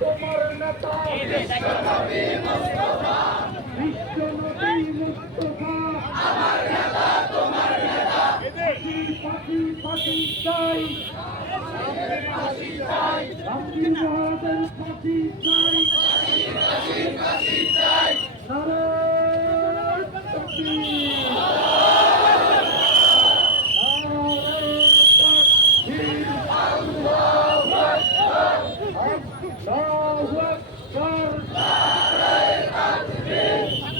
তোমার নেতা বিশ্বনবী মুস্তাফা আমার নেতা তোমার নেতা ফাঁসি ফাঁসি চাই ফাঁসি চাই গান্ধী মহাদের ফাঁসি চাই ফাঁসি চাই নারে তাকবীর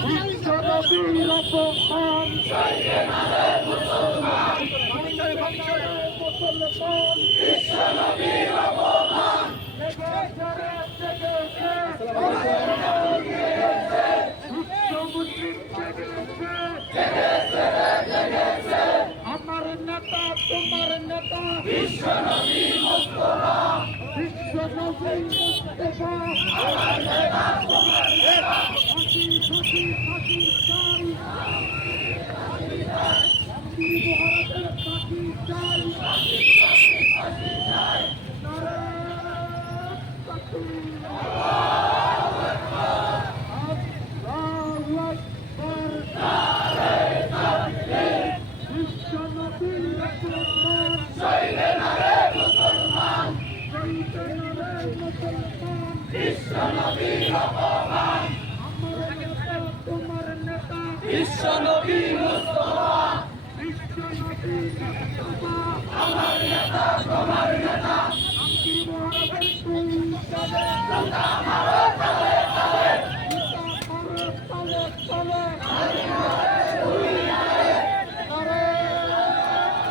বিশ্বনবীর অপমান বিশ্বনবীর অপমান আমার নেতা তোমার নেতা বিশ্বনবী মুস্তাফা বিশ্বনবী মুস্তাফা আমার নেতা তোমার নেতা ফাঁসি ফাঁসি ফাঁসি চাই গান্ধী মহারাজের ফাঁসি চাই ফাঁসি চাই নারে তাকবীর আল্লাহু আকবার নারে তাকবীর বিশ্বনবীর অপমান শহীদে নারে মুসলমান শহীদে নারে মুসলমান বিশ্বনবীর অপমান আমার নেতা তোমার নেতা বিশ্বনবী মুস্তাফা বিশ্বনবী মুস্তাফা আমার নেতা তোমার নেতা গান্ধী মহারাজের তুই চলে লঙ্কা মারো তলে তলে লঙ্কা মারো তলে তলে গান্ধী মহারাজের তুই চলে নারে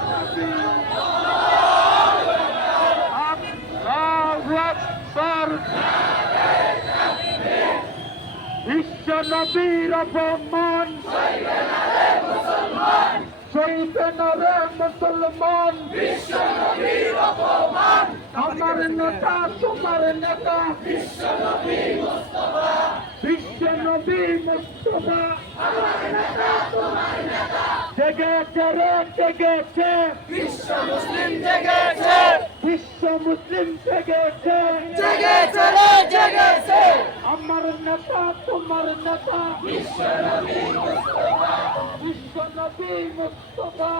তাকবীর আল্লাহু আকবার বিশ্বনবীর অপমান শহীদে নারে মুসলমান বিশ্বনবীর অপমান আমার নেতা তোমার নেতা বিশ্বনবী মুস্তাফা বিশ্বনবী মুস্তাফা আমার নেতা তোমার নেতা জেগেছে রে জেগেছে বিশ্ব মুসলিম জেগেছে বিশ্ব মুসলিম জেগেছে জেগেছে রে জেগেছে আমার নেতা তোমার নেতা বিশ্বনবী মুস্তাফা বিশ্বনবী মুস্তাফা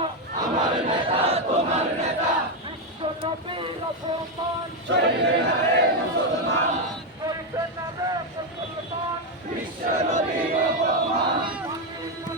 আমার নেতা তোমার নেতা বিশ্বনবীর অপমান শহীদে নারে মুসলমান শহীদে নারে মুসলমান বিশ্বনবী